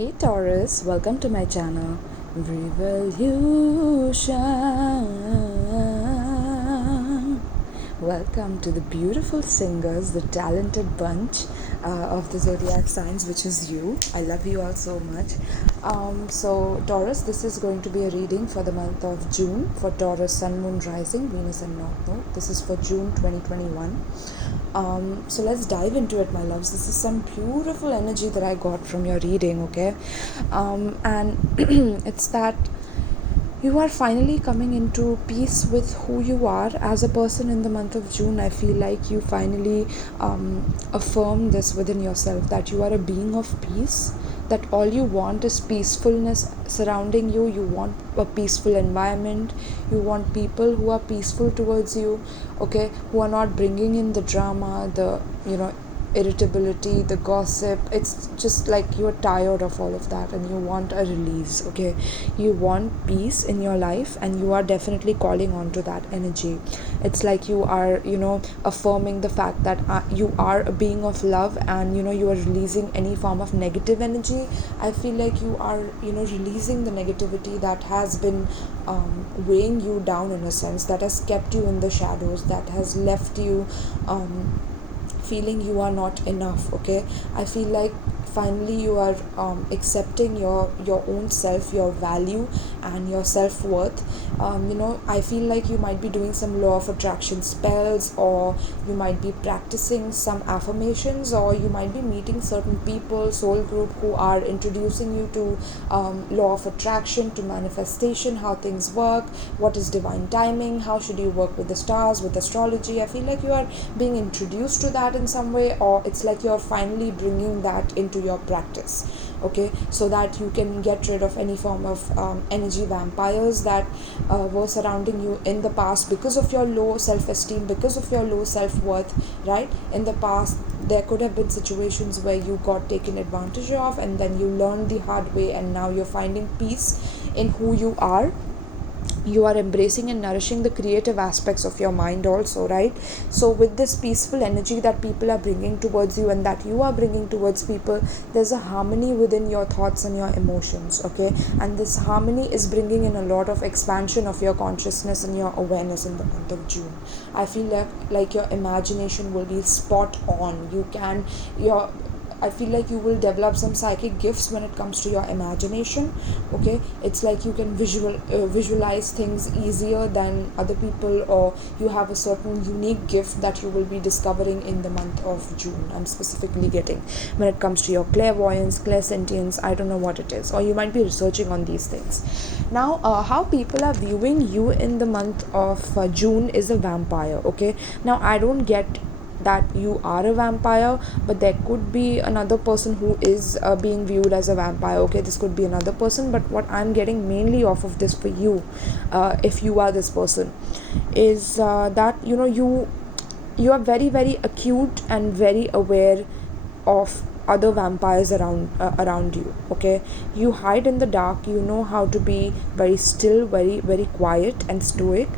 Hey Taurus, welcome to my channel. Revolution. Welcome to the beautiful singers, the talented bunch of the zodiac signs, which is you. I love you all so much. So, Taurus, this is going to be a reading for the month of June for Taurus, Sun, Moon, Rising, Venus, and North Node. This is for June 2021. So let's dive into it, my loves. This is some beautiful energy that I got from your reading, okay? And it's that you are finally coming into peace with who you are as a person in the month of June. I feel like you finally affirm this within yourself, that you are a being of peace, that all you want is peacefulness surrounding you. You want a peaceful environment. You want people who are peaceful towards you, okay, who are not bringing in the drama, the irritability, the gossip. It's just like you're tired of all of that and you want a release, okay? You want peace in your life and you are definitely calling on to that energy. It's like you are affirming the fact that you are a being of love, and you are releasing any form of negative energy. I feel like you are releasing the negativity that has been weighing you down, in a sense, that has kept you in the shadows, that has left you feeling you are not enough, okay? I feel like finally you are accepting your own self, your value, and your self-worth. I feel like you might be doing some law of attraction spells, or you might be practicing some affirmations, or you might be meeting certain people, soul group, who are introducing you to law of attraction, to manifestation, how things work, what is divine timing, how should you work with the stars, with astrology. I feel like you are being introduced to that in some way, or it's like you're finally bringing that into your practice, okay, so that you can get rid of any form of energy vampires that were surrounding you in the past because of your low self-esteem, because of your low self-worth, right? In the past there could have been situations where you got taken advantage of, and then you learned the hard way, and now you're finding peace in who you are. You are embracing and nourishing the creative aspects of your mind also, right? So with this peaceful energy that people are bringing towards you, and that you are bringing towards people, there's a harmony within your thoughts and your emotions, okay? And this harmony is bringing in a lot of expansion of your consciousness and your awareness in the month of June. I feel like your imagination will be spot on. I feel like you will develop some psychic gifts when it comes to your imagination, okay? It's like you can visualize things easier than other people, or you have a certain unique gift that you will be discovering in the month of June. I'm specifically getting when it comes to your clairvoyance, clairsentience. I don't know what it is, or you might be researching on these things. Now, how people are viewing you in the month of June is a vampire, okay? Now, I don't get that you are a vampire, but there could be another person who is being viewed as a vampire, okay? This could be another person, but what I'm getting mainly off of this for you, if you are this person, is that you are very very acute and very aware of other vampires around you, okay? You hide in the dark. You know how to be very still, very very quiet and stoic.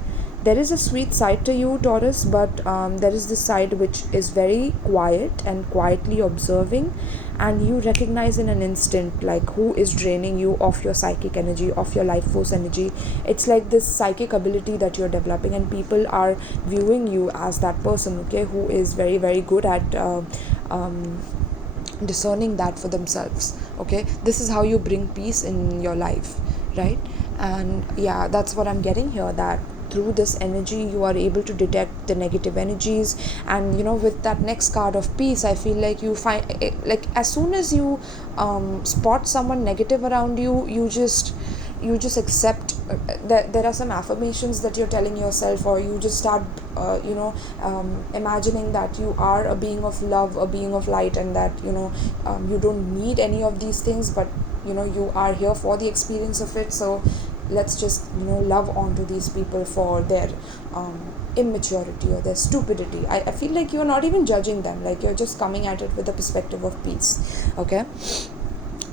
There is a sweet side to you, Taurus, but there is this side which is very quiet and quietly observing, and you recognize in an instant like who is draining you of your psychic energy, of your life force energy. It's like this psychic ability that you're developing, and people are viewing you as that person, okay, who is very very good at discerning that for themselves, okay? This is how you bring peace in your life, right? And yeah, that's what I'm getting here, that through this energy you are able to detect the negative energies. And with that next card of peace, I feel like you find, like, as soon as you spot someone negative around you, you just accept that there are some affirmations that you're telling yourself, or you just start imagining that you are a being of love, a being of light, and that you don't need any of these things, but you are here for the experience of it. So let's just love onto these people for their immaturity or their stupidity. I feel like you're not even judging them, like you're just coming at it with a perspective of peace, okay?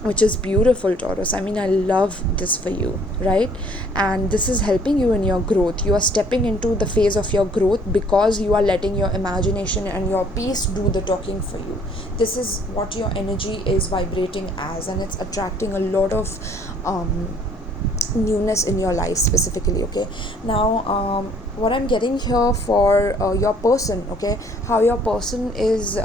which is beautiful, Taurus. I mean, I love this for you, right? And this is helping you in your growth. You are stepping into the phase of your growth because you are letting your imagination and your peace do the talking for you. This is what your energy is vibrating as, and it's attracting a lot of newness in your life specifically. Okay, now what I'm getting here for your person, okay, how your person is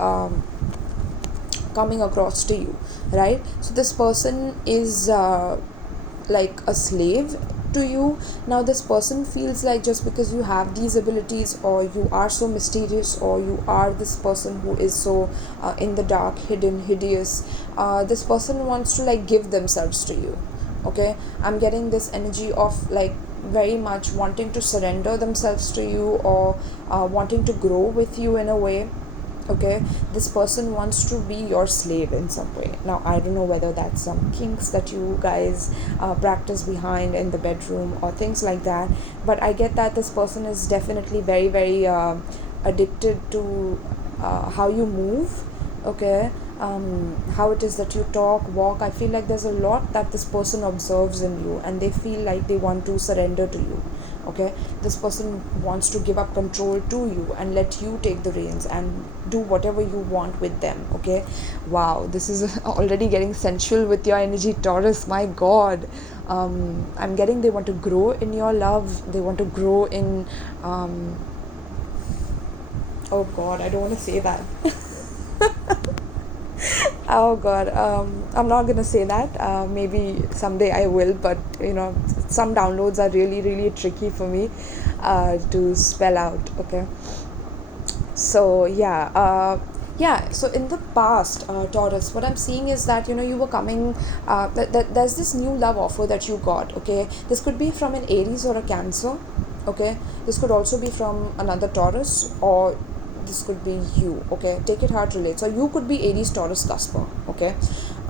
coming across to you, right? So this person is like a slave to you. Now this person feels like just because you have these abilities, or you are so mysterious, or you are this person who is so in the dark, hidden, hideous, this person wants to like give themselves to you. Okay, I'm getting this energy of like very much wanting to surrender themselves to you, or wanting to grow with you in a way. Okay, this person wants to be your slave in some way. Now I don't know whether that's some kinks that you guys practice behind in the bedroom or things like that, but I get that this person is definitely very very addicted to how you move. Okay, how it is that you talk, walk. I feel like there's a lot that this person observes in you, and they feel like they want to surrender to you. Okay, this person wants to give up control to you and let you take the reins and do whatever you want with them. Okay, wow, this is already getting sensual with your energy, Taurus. My god, I'm getting they want to grow in your love, they want to grow in oh god, I don't want to say that. Oh god, I'm not gonna say that. Maybe someday I will, but some downloads are really really tricky for me to spell out. Okay, so yeah, so in the past, Taurus, what I'm seeing is that you were coming. There's this new love offer that you got. Okay, this could be from an Aries or a Cancer. Okay, this could also be from another Taurus, or this could be you. Okay, take it hard to relate. So you could be Aries, Taurus, Casper. Okay,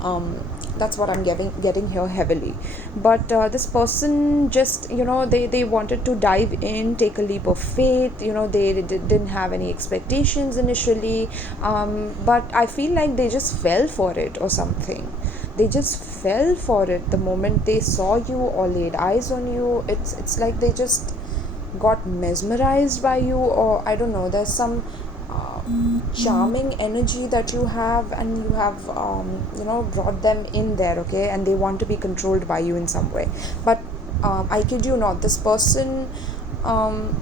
um, that's what I'm getting here heavily. But this person just they wanted to dive in, take a leap of faith. They didn't have any expectations initially, but I feel like they just fell for it or something. They just fell for it the moment they saw you or laid eyes on you. It's like they just got mesmerized by you, or I don't know, there's some charming energy that you have, and you have brought them in there. Okay, and they want to be controlled by you in some way. But I kid you not, this person um,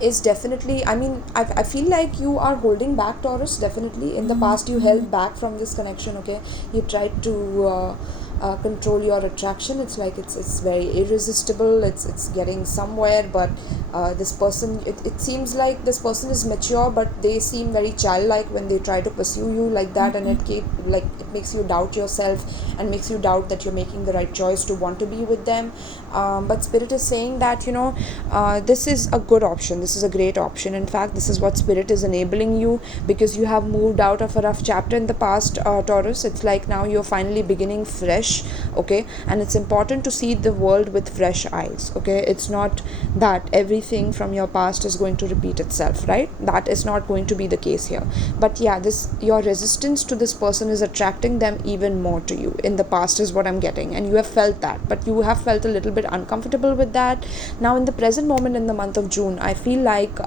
is definitely, I mean, I feel like you are holding back, Taurus. Definitely in the past you held back from this connection. Okay, you tried to control your attraction. It's like it's very irresistible. It's getting somewhere, but this person, it seems like this person is mature, but they seem very childlike when they try to pursue you like that. And it makes you doubt yourself, and makes you doubt that you're making the right choice to want to be with them. But spirit is saying that this is a good option, this is a great option. In fact, this is what spirit is enabling you, because you have moved out of a rough chapter in the past, Taurus. It's like now you're finally beginning fresh. Okay, and it's important to see the world with fresh eyes. Okay, it's not that everything from your past is going to repeat itself, right? That is not going to be the case here. But yeah, this, your resistance to this person is attracting them even more to you in the past, is what I'm getting. And you have felt that, but you have felt a little bit uncomfortable with that. Now in the present moment, in the month of June, I feel like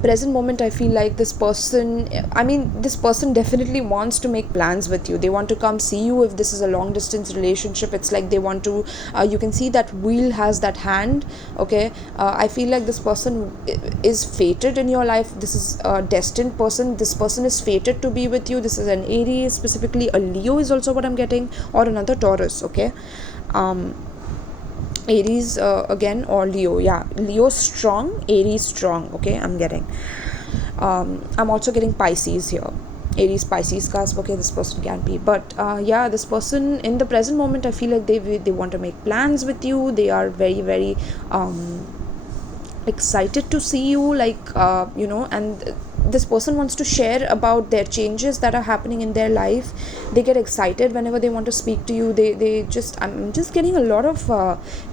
present moment, I feel like this person, I mean, this person definitely wants to make plans with you. They want to come see you. If this is a long distance relationship, it's like they want to you can see that wheel has that hand. Okay, I feel like this person is fated in your life. This is a destined person. This person is fated to be with you. This is an Aries, specifically a Leo is also what I'm getting, or another Taurus. Okay, um Aries again, or Leo. Yeah, Leo strong, Aries strong. Okay, I'm getting. I'm also getting Pisces here. Aries, Pisces cusp. Okay, this person can be, but yeah, this person in the present moment, I feel like they want to make plans with you. They are very very excited to see you, like and this person wants to share about their changes that are happening in their life. They get excited whenever they want to speak to you. They just, I'm just getting a lot of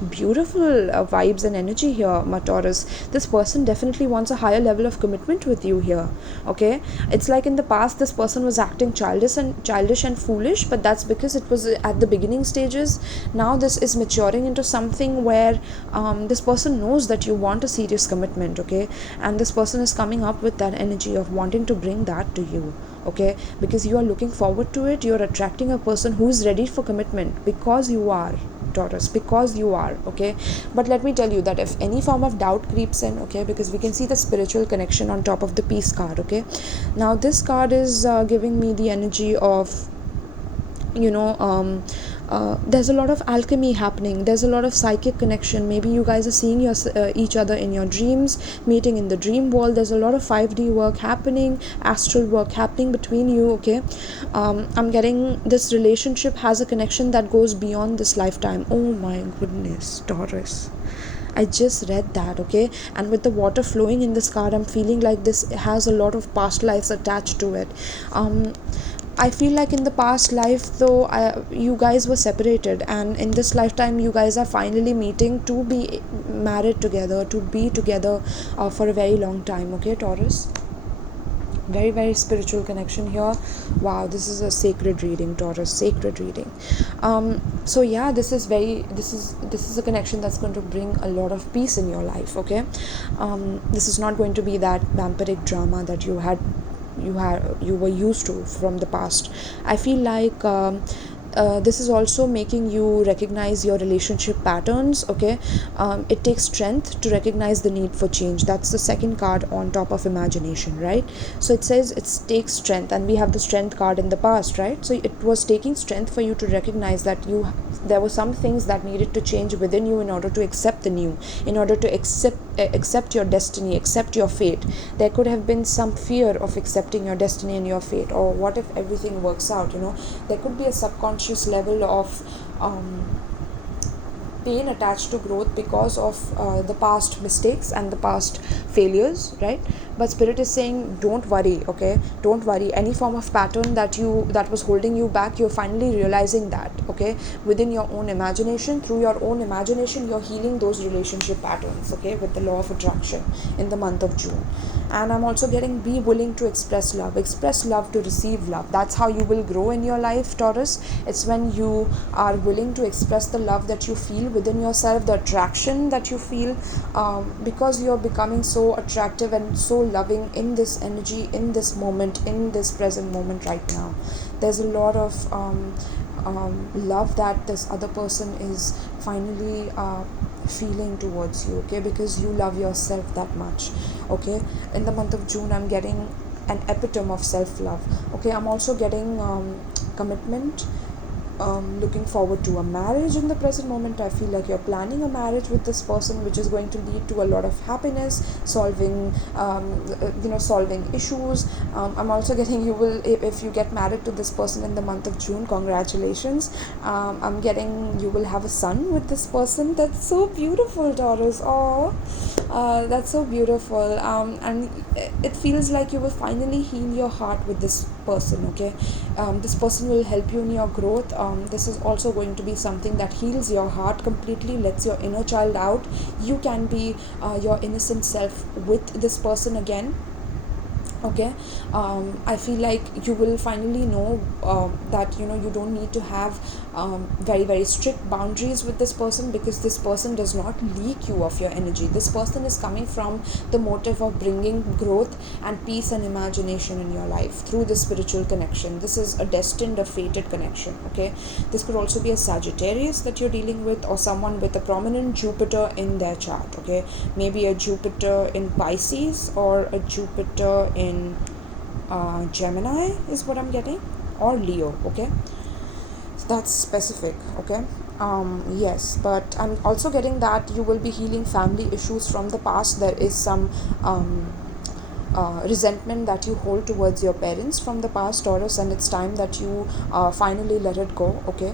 beautiful vibes and energy here, my Taurus. This person definitely wants a higher level of commitment with you here. Okay, it's like in the past this person was acting childish and foolish, but that's because it was at the beginning stages. Now this is maturing into something where this person knows that you want a serious commitment. Okay, and this person is coming up with that energy of wanting to bring that to you. Okay, because you are looking forward to it, you're attracting a person who's ready for commitment, because you are, Taurus, because you are. Okay, but let me tell you that if any form of doubt creeps in, okay, because we can see the spiritual connection on top of the peace card. Okay, now this card is giving me the energy of, you know there's a lot of alchemy happening, there's a lot of psychic connection. Maybe you guys are seeing each other in your dreams, meeting in the dream world. There's a lot of 5D work happening, astral work happening between you. Okay, I'm getting this relationship has a connection that goes beyond this lifetime. Oh my goodness, Taurus, I just read that. Okay, and with the water flowing in this card, I'm feeling like this has a lot of past lives attached to it. I feel like in the past life, though, you guys were separated, and in this lifetime, you guys are finally meeting to be married together, to be together for a very long time. Okay, Taurus? Very, very spiritual connection here. Wow, this is a sacred reading, Taurus. Sacred reading. So yeah, this is a connection that's going to bring a lot of peace in your life. Okay, this is not going to be that vampiric drama that you were used to from the past. I feel like this is also making you recognize your relationship patterns. Okay, it takes strength to recognize the need for change. That's the second card on top of imagination, right? So it says it takes strength, and we have the strength card in the past, right? So it was taking strength for you to recognize that there were some things that needed to change within you in order to accept the new, in order to accept your destiny, accept your fate. There could have been some fear of accepting your destiny and your fate, or what if everything works out. There could be a subconscious level of pain attached to growth because of the past mistakes and the past failures, right? But spirit is saying, don't worry. Okay, don't worry. Any form of pattern that was holding you back, you're finally realizing that. Okay, within your own imagination, through your own imagination, you're healing those relationship patterns. Okay, with the law of attraction in the month of June. And I'm also getting, be willing to express love to receive love. That's how you will grow in your life, Taurus. It's when you are willing to express the love that you feel within yourself, the attraction that you feel, because you're becoming so attractive and so loving in this energy, in this moment, in this present moment right now. There's a lot of love that this other person is finally feeling towards you. Okay, because you love yourself that much. Okay, in the month of June, I'm getting an epitome of self-love. Okay, I'm also getting commitment, looking forward to a marriage in the present moment. I feel like you're planning a marriage with this person, which is going to lead to a lot of happiness, solving issues. I'm also getting, you will, if you get married to this person in the month of June, congratulations. I'm getting, you will have a son with this person. That's so beautiful, Taurus. Oh, that's so beautiful. And it feels like you will finally heal your heart with this person. Okay, this person will help you in your growth. This is also going to be something that heals your heart completely, lets your inner child out. You can be your innocent self with this person again. Okay, I feel like you will finally know that you don't need to have very, very strict boundaries with this person, because this person does not leak you of your energy. This person is coming from the motive of bringing growth and peace and imagination in your life through the spiritual connection. This is a destined, a fated connection. Okay, this could also be a Sagittarius that you're dealing with, or someone with a prominent Jupiter in their chart. Okay, maybe a Jupiter in Pisces, or a Jupiter in Gemini is what I'm getting, or Leo. Okay, so that's specific. Okay, yes, but I'm also getting that you will be healing family issues from the past. There is some resentment that you hold towards your parents from the past, Taurus, and it's time that you finally let it go. Okay,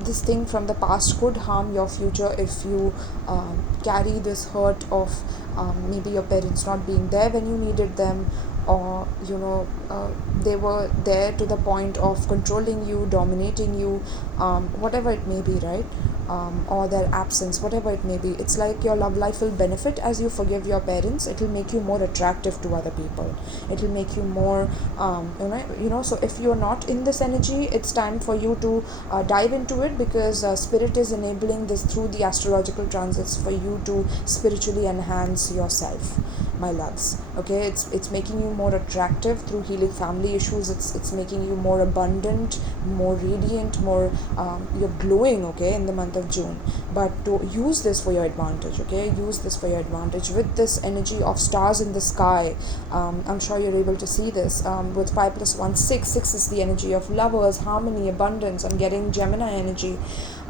this thing from the past could harm your future if you carry this hurt of maybe your parents not being there when you needed them, or they were there to the point of controlling you, dominating you, whatever it may be, right? Or their absence, whatever it may be. It's like your love life will benefit as you forgive your parents. It will make you more attractive to other people. It will make you more, so if you're not in this energy, it's time for you to dive into it, because spirit is enabling this through the astrological transits for you to spiritually enhance yourself, my loves. Okay, it's making you more attractive through healing family issues. It's making you more abundant, more radiant, more you're glowing, okay, in the month of June. But to use this for your advantage, okay, use this for your advantage with this energy of stars in the sky. I'm sure you're able to see this. With 5 plus 1 6, 6 is the energy of lovers, harmony, abundance. I'm getting Gemini energy.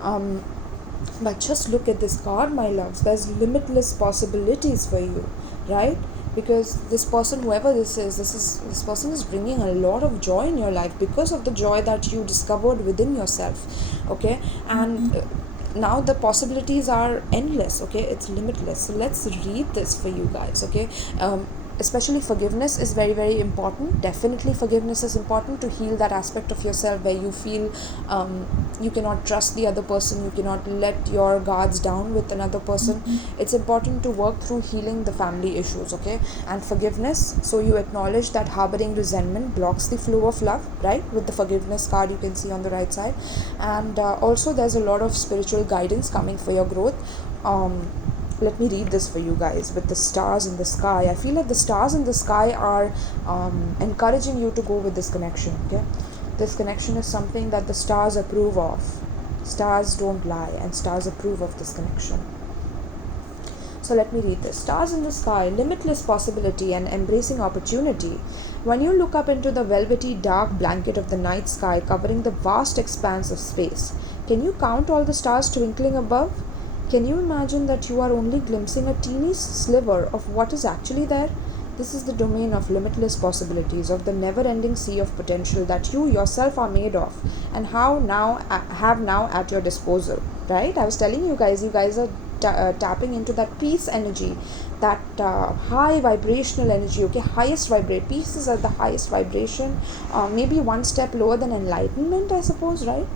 But just look at this card, my loves. There's limitless possibilities for you, right? Because this person, whoever this person is bringing a lot of joy in your life because of the joy that you discovered within yourself, okay? And now the possibilities are endless, okay? It's limitless. So let's read this for you guys, okay? Especially forgiveness is very, very important. Definitely forgiveness is important to heal that aspect of yourself where you feel you cannot trust the other person, you cannot let your guards down with another person. It's important to work through healing the family issues, okay? And forgiveness, so you acknowledge that harboring resentment blocks the flow of love, right? With the forgiveness card you can see on the right side. And also there's a lot of spiritual guidance coming for your growth. Let me read this for you guys. With the stars in the sky, I feel like the stars in the sky are encouraging you to go with this connection, okay? This connection is something that the stars approve of. Stars don't lie, and stars approve of this connection. So let me read this. Stars in the sky, limitless possibility and embracing opportunity. When you look up into the velvety dark blanket of the night sky covering the vast expanse of space, can you count all the stars twinkling above? Can you imagine that you are only glimpsing a teeny sliver of what is actually there? This is the domain of limitless possibilities, of the never-ending sea of potential that you yourself are made of, and have now at your disposal. Right? I was telling you guys are tapping into that peace energy, that high vibrational energy. Okay, highest vibrate. Peace is at the highest vibration. Maybe one step lower than enlightenment, I suppose. Right?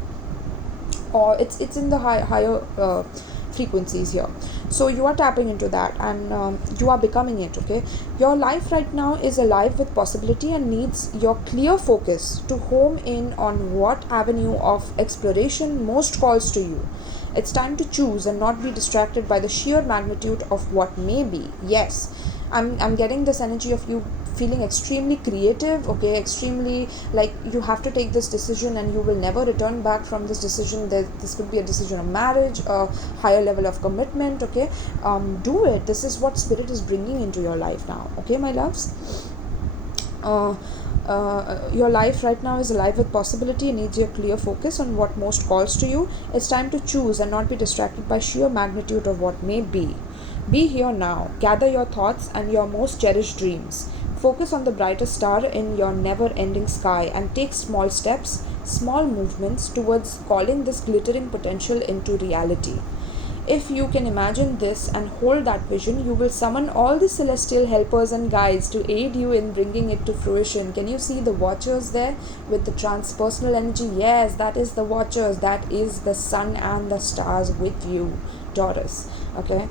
Or it's in the higher frequencies here. So you are tapping into that, and you are becoming it, okay? Your life right now is alive with possibility and needs your clear focus to home in on what avenue of exploration most calls to you. It's time to choose and not be distracted by the sheer magnitude of what may be. Yes, I'm getting this energy of you feeling extremely creative, okay, extremely like you have to take this decision and you will never return back from this decision. This could be a decision of marriage, a higher level of commitment, okay? Do it. This is what spirit is bringing into your life now, okay, my loves? Your life right now is alive with possibility and needs your clear focus on what most calls to you. It's time to choose and not be distracted by sheer magnitude of what may be. Be here now. Gather your thoughts and your most cherished dreams. Focus on the brightest star in your never ending sky and take small steps, small movements towards calling this glittering potential into reality. If you can imagine this and hold that vision, you will summon all the celestial helpers and guides to aid you in bringing it to fruition. Can you see the watchers there with the transpersonal energy? Yes, that is the watchers. That is the sun and the stars with you, Taurus. Okay.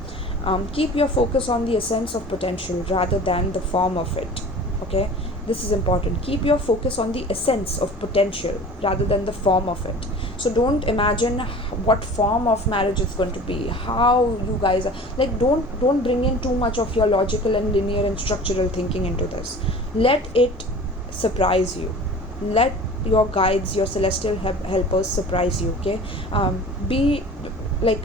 Keep your focus on the essence of potential rather than the form of it. Okay, this is important. Keep your focus on the essence of potential rather than the form of it. So don't imagine what form of marriage it's going to be, how you guys are like. Don't bring in too much of your logical and linear and structural thinking into this. Let it surprise you. Let your guides, your celestial helpers surprise you. Okay, be like,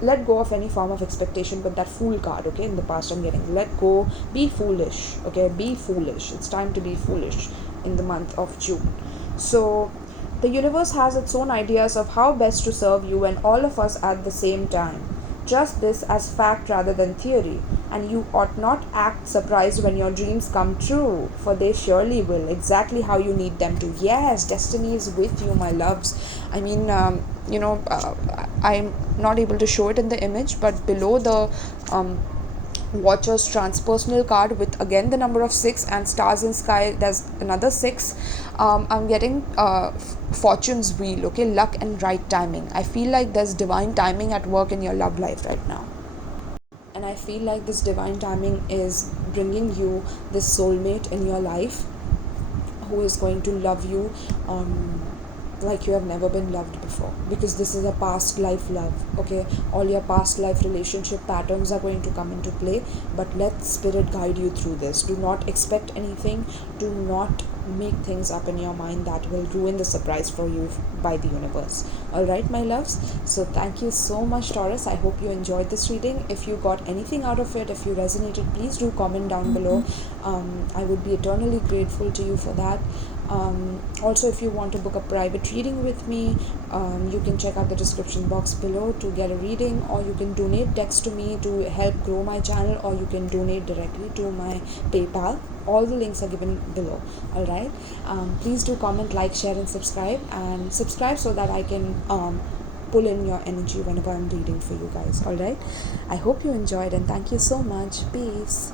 let go of any form of expectation. But that fool card, okay, in the past I'm getting, let go, be foolish, okay, be foolish. It's time to be foolish in the month of June. So the universe has its own ideas of how best to serve you and all of us at the same time. Just this as fact rather than theory, and you ought not act surprised when your dreams come true, for they surely will, exactly how you need them to. Yes, destiny is with you, my loves. I mean, I'm not able to show it in the image, but below the Watcher's transpersonal card with again the number of 6, and stars in sky there's another 6. I'm getting fortune's wheel, okay, luck and right timing. I feel like there's divine timing at work in your love life right now, and I feel like this divine timing is bringing you this soulmate in your life who is going to love you like you have never been loved before, because this is a past life love, okay. All your past life relationship patterns are going to come into play, but let spirit guide you through this. Do not expect anything. Do not make things up in your mind that will ruin the surprise for you by the universe. All right, my loves. So thank you so much, Taurus. I hope you enjoyed this reading. If you got anything out of it, if you resonated, please do comment down below. I would be eternally grateful to you for that. Also, if you want to book a private reading with me, you can check out the description box below to get a reading, or you can donate text to me to help grow my channel, or you can donate directly to my PayPal. All the links are given below. All right. Please do comment, like, share, and subscribe so that I can pull in your energy whenever I'm reading for you guys. All right. I hope you enjoyed, and thank you so much. Peace.